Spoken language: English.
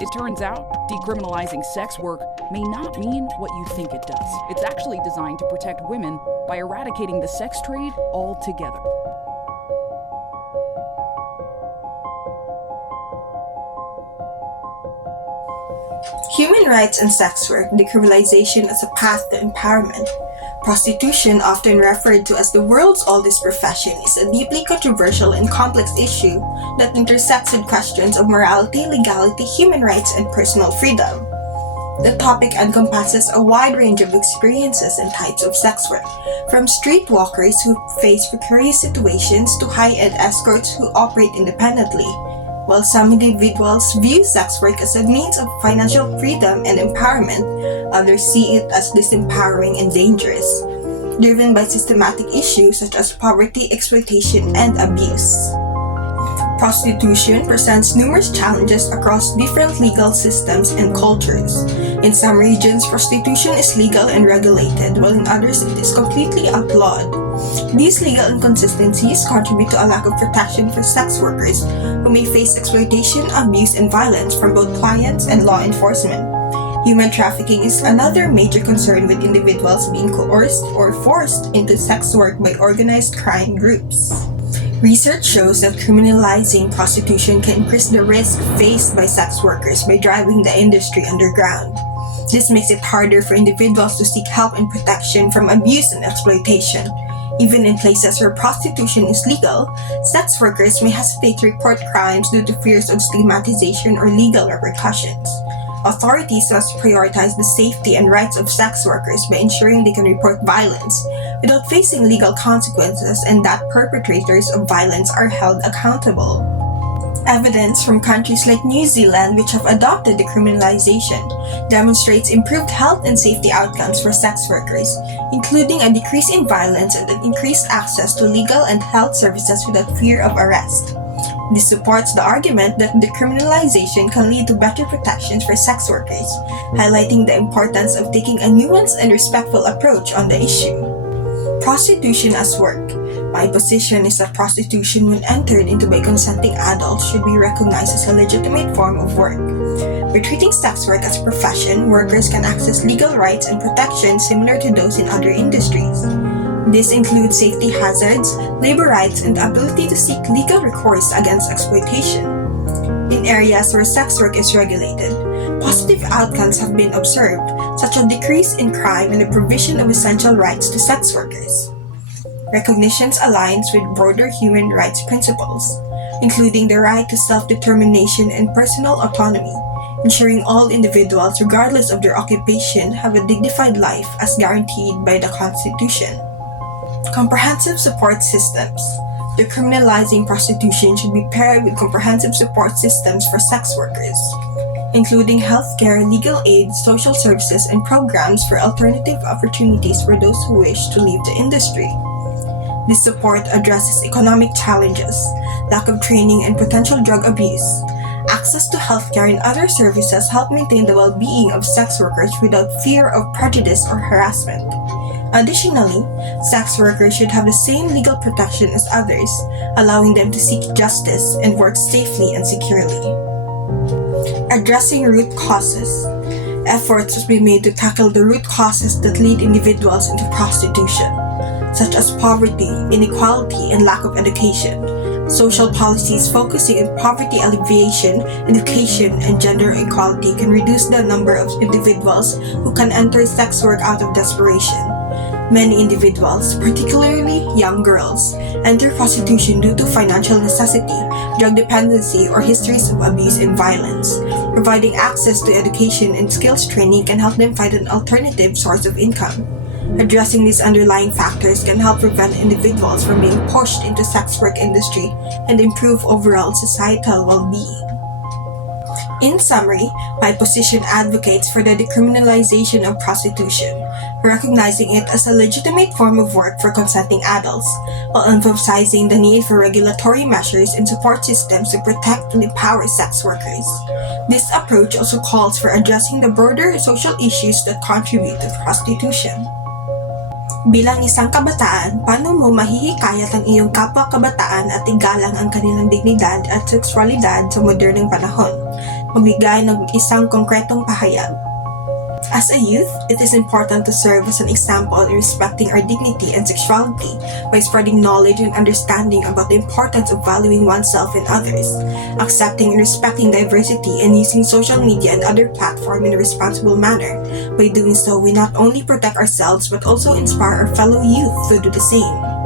It turns out, decriminalizing sex work may not mean what you think it does. It's actually designed to protect women by eradicating the sex trade altogether. Human rights and sex work, decriminalization as a path to empowerment. Prostitution, often referred to as the world's oldest profession, is a deeply controversial and complex issue that intersects with questions of morality, legality, human rights, and personal freedom. The topic encompasses a wide range of experiences and types of sex work, from streetwalkers who face precarious situations to high-end escorts who operate independently. While some individuals view sex work as a means of financial freedom and empowerment, others see it as disempowering and dangerous, driven by systematic issues such as poverty, exploitation, and abuse. Prostitution presents numerous challenges across different legal systems and cultures. In some regions, prostitution is legal and regulated, while in others it is completely outlawed. These legal inconsistencies contribute to a lack of protection for sex workers who may face exploitation, abuse, and violence from both clients and law enforcement. Human trafficking is another major concern, with individuals being coerced or forced into sex work by organized crime groups. Research shows that criminalizing prostitution can increase the risk faced by sex workers by driving the industry underground. This makes it harder for individuals to seek help and protection from abuse and exploitation. Even in places where prostitution is legal, sex workers may hesitate to report crimes due to fears of stigmatization or legal repercussions. Authorities must prioritize the safety and rights of sex workers by ensuring they can report violence without facing legal consequences, and that perpetrators of violence are held accountable. Evidence from countries like New Zealand, which have adopted decriminalization, demonstrates improved health and safety outcomes for sex workers, including a decrease in violence and an increased access to legal and health services without fear of arrest. This supports the argument that decriminalization can lead to better protections for sex workers, highlighting the importance of taking a nuanced and respectful approach on the issue. Prostitution as work. My position is that prostitution, when entered into by consenting adults, should be recognized as a legitimate form of work. By treating sex work as a profession, workers can access legal rights and protections similar to those in other industries. This includes safety hazards, labor rights, and the ability to seek legal recourse against exploitation. In areas where sex work is regulated, positive outcomes have been observed, such as a decrease in crime and the provision of essential rights to sex workers. Recognition aligns with broader human rights principles, including the right to self-determination and personal autonomy, ensuring all individuals, regardless of their occupation, have a dignified life as guaranteed by the Constitution. Comprehensive support systems. Decriminalizing prostitution should be paired with comprehensive support systems for sex workers, including healthcare, legal aid, social services, and programs for alternative opportunities for those who wish to leave the industry. This support addresses economic challenges, lack of training, and potential drug abuse. Access to healthcare and other services help maintain the well-being of sex workers without fear of prejudice or harassment. Additionally, sex workers should have the same legal protection as others, allowing them to seek justice and work safely and securely. Addressing root causes. Efforts must be made to tackle the root causes that lead individuals into prostitution, such as poverty, inequality, and lack of education. Social policies focusing on poverty alleviation, education, and gender equality can reduce the number of individuals who can enter sex work out of desperation. Many individuals, particularly young girls, enter prostitution due to financial necessity, drug dependency, or histories of abuse and violence. Providing access to education and skills training can help them find an alternative source of income. Addressing these underlying factors can help prevent individuals from being pushed into sex work industry and improve overall societal well-being. In summary, my position advocates for the decriminalization of prostitution, recognizing it as a legitimate form of work for consenting adults, while emphasizing the need for regulatory measures and support systems to protect and empower sex workers. This approach also calls for addressing the broader social issues that contribute to prostitution. Bilang isang kabataan, paano mo mahihikayat ang iyong kapwa kabataan at igalang ang kanilang dignidad at sexualidad sa modernong panahon? magbigay ng isang konkretong pahayag. As a youth, it is important to serve as an example in respecting our dignity and sexuality by spreading knowledge and understanding about the importance of valuing oneself and others, accepting and respecting diversity, and using social media and other platforms in a responsible manner. By doing so, we not only protect ourselves but also inspire our fellow youth to do the same.